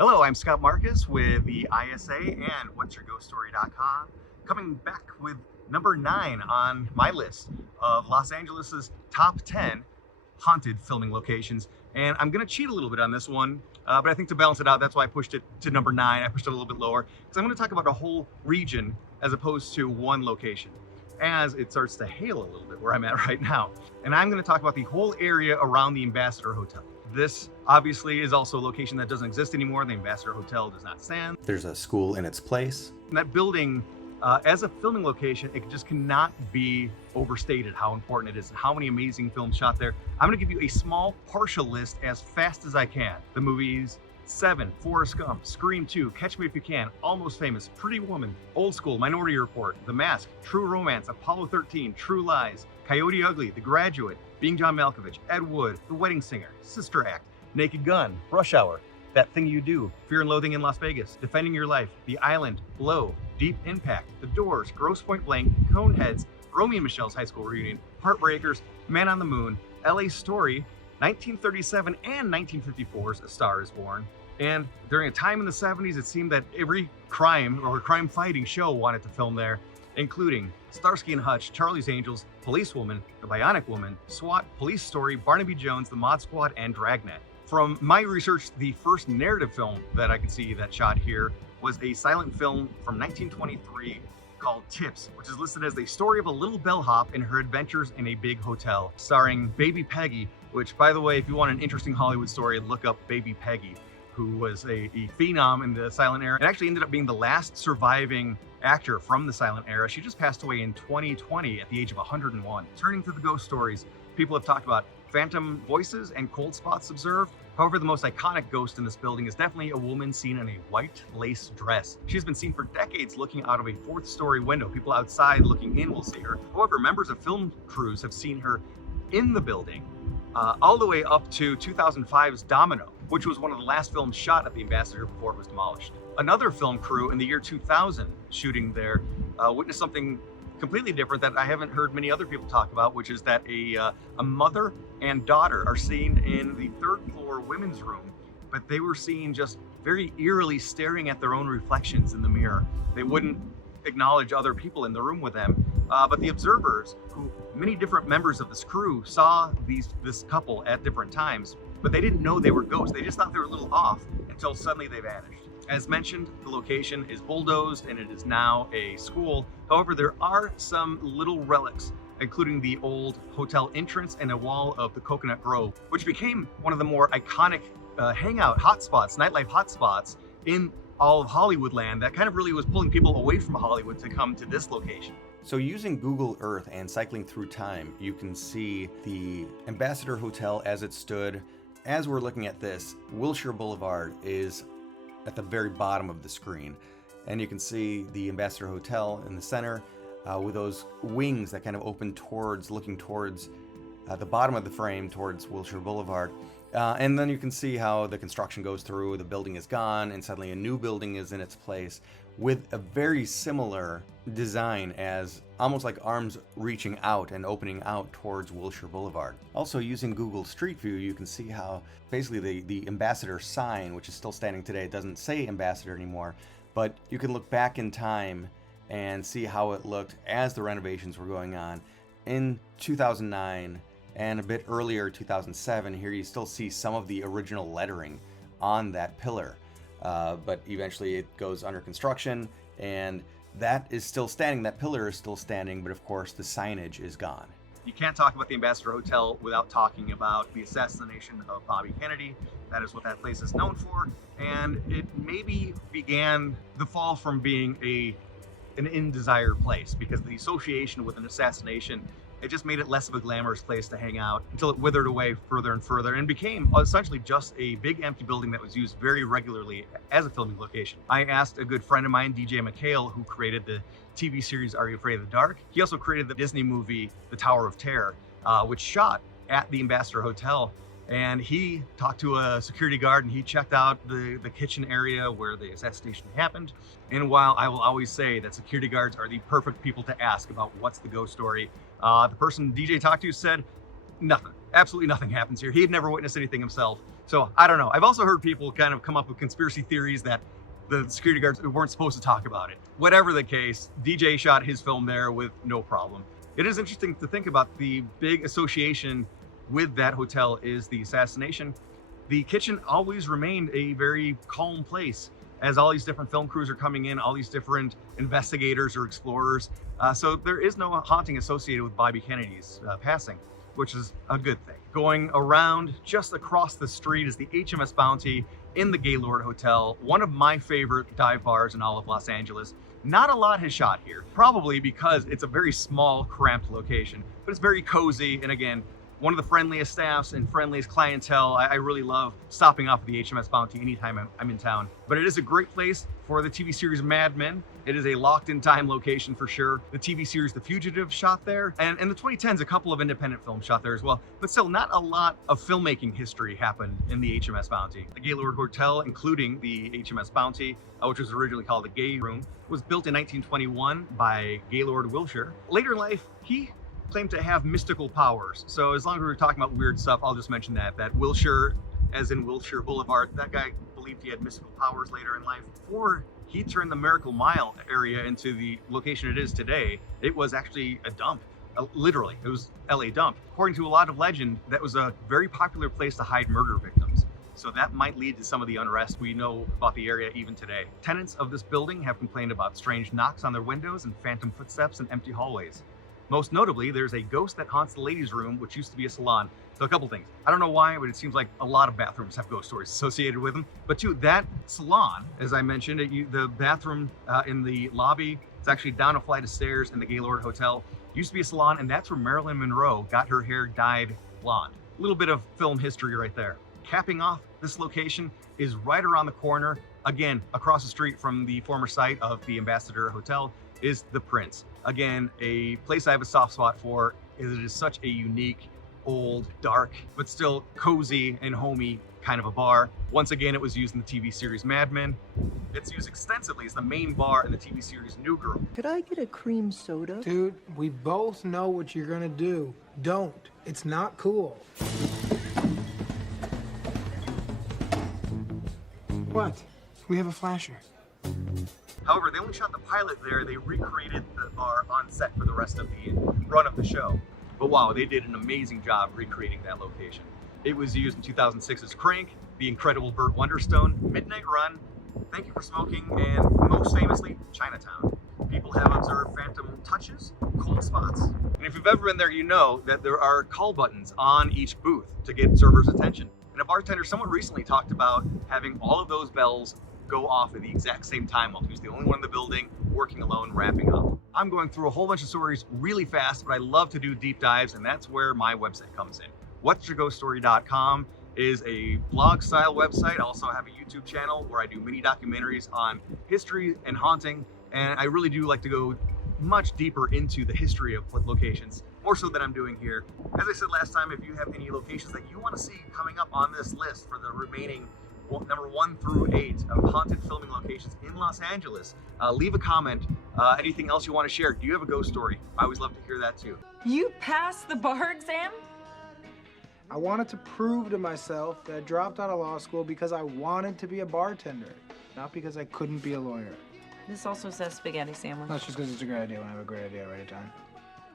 Hello, I'm Scott Marcus with the ISA and what'syourghoststory.com, coming back with number 9 on my list of Los Angeles's top 10 haunted filming locations. And I'm going to cheat a little bit on this one, but I think to balance it out, that's why I pushed it to number 9. I pushed it a little bit lower because I'm going to talk about a whole region as opposed to one location, as it starts to hail a little bit where I'm at right now. And I'm going to talk about the whole area around the Ambassador Hotel. This obviously is also a location that doesn't exist anymore. The Ambassador Hotel does not stand. There's a school in its place. And that building, as a filming location, it just cannot be overstated how important it is and how many amazing films shot there. I'm going to give you a small partial list as fast as I can. The movies: Seven, Forrest Gump, Scream 2, Catch Me If You Can, Almost Famous, Pretty Woman, Old School, Minority Report, The Mask, True Romance, Apollo 13, True Lies, Coyote Ugly, The Graduate, Being John Malkovich, Ed Wood, The Wedding Singer, Sister Act, Naked Gun, Rush Hour, That Thing You Do, Fear and Loathing in Las Vegas, Defending Your Life, The Island, Blow, Deep Impact, The Doors, Grosse Point Blank, Coneheads, Romy and Michelle's High School Reunion, Heartbreakers, Man on the Moon, LA Story, 1937 and 1954's A Star Is Born. And during a time in the 70s, it seemed that every crime or crime fighting show wanted to film there, including Starsky and Hutch, Charlie's Angels, Policewoman, The Bionic Woman, SWAT, Police Story, Barnaby Jones, The Mod Squad, and Dragnet. From my research, the first narrative film that I could see that shot here was a silent film from 1923 called Tips, which is listed as the story of a little bellhop and her adventures in a big hotel, starring Baby Peggy, which, by the way, if you want an interesting Hollywood story, look up Baby Peggy, who was a phenom in the silent era and actually ended up being the last surviving actor from the silent era. She just passed away in 2020 at the age of 101. Turning to the ghost stories, people have talked about phantom voices and cold spots observed. However, the most iconic ghost in this building is definitely a woman seen in a white lace dress. She's been seen for decades looking out of a 4th-story window. People outside looking in will see her. However, members of film crews have seen her in the building all the way up to 2005's Domino, which was one of the last films shot at the Ambassador before it was demolished. Another film crew in the year 2000 shooting there witnessed something completely different that I haven't heard many other people talk about, which is that a mother and daughter are seen in the 3rd floor women's room, but they were seen just very eerily staring at their own reflections in the mirror. They wouldn't acknowledge other people in the room with them, but the observers, who many different members of this crew saw this couple at different times, but they didn't know they were ghosts. They just thought they were a little off until suddenly they vanished. As mentioned, the location is bulldozed and it is now a school. However, there are some little relics, including the old hotel entrance and a wall of the Coconut Grove, which became one of the more iconic hangout hotspots, nightlife hotspots in all of Hollywoodland that kind of really was pulling people away from Hollywood to come to this location. So using Google Earth and cycling through time, you can see the Ambassador Hotel as it stood. As we're looking at this, Wilshire Boulevard is at the very bottom of the screen. And you can see the Ambassador Hotel in the center with those wings that kind of open towards, looking towards the bottom of the frame, towards Wilshire Boulevard. And then you can see how the construction goes through, the building is gone, and suddenly a new building is in its place with a very similar design, as almost like arms reaching out and opening out towards Wilshire Boulevard. Also, using Google Street View, you can see how basically the Ambassador sign, which is still standing today, it doesn't say Ambassador anymore, but you can look back in time and see how it looked as the renovations were going on in 2009 and a bit earlier, 2007. Here you still see some of the original lettering on that pillar, but eventually it goes under construction and that is still standing. That pillar is still standing, but of course the signage is gone. You can't talk about the Ambassador Hotel without talking about the assassination of Bobby Kennedy. That is what that place is known for, and it maybe began the fall from being an in-desired place because the association with an assassination, it just made it less of a glamorous place to hang out until it withered away further and further and became essentially just a big empty building that was used very regularly as a filming location. I asked a good friend of mine, DJ McHale, who created the TV series Are You Afraid of the Dark? He also created the Disney movie The Tower of Terror, which shot at the Ambassador Hotel. And he talked to a security guard and he checked out the kitchen area where the assassination happened. And while I will always say that security guards are the perfect people to ask about what's the ghost story, the person DJ talked to said nothing, absolutely nothing happens here. He had never witnessed anything himself. So I don't know. I've also heard people kind of come up with conspiracy theories that the security guards weren't supposed to talk about it. Whatever the case, DJ shot his film there with no problem. It is interesting to think about the big association with that hotel is the assassination. The kitchen always remained a very calm place as all these different film crews are coming in, all these different investigators or explorers. So there is no haunting associated with Bobby Kennedy's passing, which is a good thing. Going around just across the street is the HMS Bounty in the Gaylord Hotel, one of my favorite dive bars in all of Los Angeles. Not a lot has shot here, probably because it's a very small, cramped location, but it's very cozy. And again, one of the friendliest staffs and friendliest clientele. I really love stopping off at the HMS Bounty anytime I'm in town. But it is a great place for the TV series Mad Men. It is a locked in time location for sure. The TV series The Fugitive shot there. And in the 2010s, a couple of independent films shot there as well. But still, not a lot of filmmaking history happened in the HMS Bounty. The Gaylord Hotel, including the HMS Bounty, which was originally called the Gay Room, was built in 1921 by Gaylord Wilshire. Later in life, he claimed to have mystical powers. So as long as we're talking about weird stuff, I'll just mention that Wilshire, as in Wilshire Boulevard, that guy believed he had mystical powers later in life. Before he turned the Miracle Mile area into the location it is today, it was actually a dump. Literally, it was LA dump. According to a lot of legend, that was a very popular place to hide murder victims. So that might lead to some of the unrest we know about the area even today. Tenants of this building have complained about strange knocks on their windows and phantom footsteps in empty hallways. Most notably, there's a ghost that haunts the ladies' room, which used to be a salon. So a couple things. I don't know why, but it seems like a lot of bathrooms have ghost stories associated with them. But two, that salon, as I mentioned, the bathroom in the lobby is actually down a flight of stairs in the Gaylord Hotel. Used to be a salon, and that's where Marilyn Monroe got her hair dyed blonde. A little bit of film history right there. Capping off this location is right around the corner, again, across the street from the former site of the Ambassador Hotel, is the Prince. Again, a place I have a soft spot for, is it is such a unique, old, dark, but still cozy and homey kind of a bar. Once again, it was used in the TV series Mad Men. It's used extensively as the main bar in the TV series New Girl. Could I get a cream soda? Dude, we both know what you're gonna do. Don't. It's not cool. What? We have a flasher. However, they only shot the pilot there. They recreated the bar on set for the rest of the run of the show. But wow, they did an amazing job recreating that location. It was used in 2006's Crank, The Incredible Burt Wonderstone, Midnight Run, Thank You for Smoking, and most famously, Chinatown. People have observed phantom touches, cold spots. And if you've ever been there, you know that there are call buttons on each booth to get servers' attention. And a bartender somewhat recently talked about having all of those bells go off at the exact same time while he was the only one in the building, working alone, wrapping up. I'm going through a whole bunch of stories really fast, but I love to do deep dives, and that's where my website comes in. whatsyourghoststory.com is a blog style website. I also have a YouTube channel where I do mini documentaries on history and haunting, and I really do like to go much deeper into the history of locations, more so than I'm doing here. As I said last time, if you have any locations that you want to see coming up on this list for the remaining number 1 through 8 of haunted filming locations in Los Angeles, leave a comment. Anything else you want to share? Do you have a ghost story? I always love to hear that too. You passed the bar exam? I wanted to prove to myself that I dropped out of law school because I wanted to be a bartender, not because I couldn't be a lawyer. This also says spaghetti sandwich. That's just because it's a great idea when I have a great idea right at a time.